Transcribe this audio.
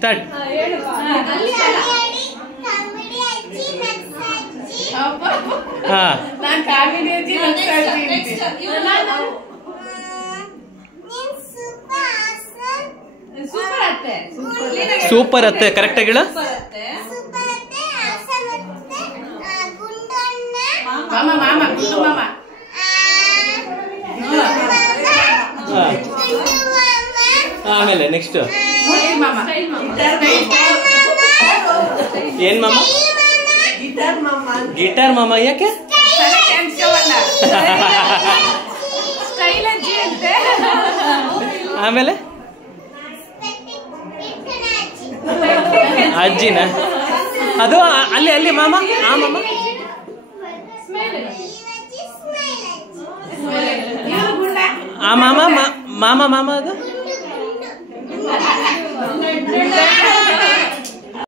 Start. Super ಅತ್ತೆ, correct ಆಗಿ ಹೇಳು. ಆಮೇಲೆ ನೆಕ್ಸ್ಟ್ ಏನ್ ಮಾಮ? ಗಿಟಾರ್ ಮಾಮ. ಯಾಕೆ? ಆಮೇಲೆ ಅಜ್ಜಿನ ಅದು ಅಲ್ಲಿ ಅಲ್ಲಿ ಮಾಮ. ಆ ಮಾಮ ಆ ಮಾಮ ಮಾಮ ಮಾಮ ಅದು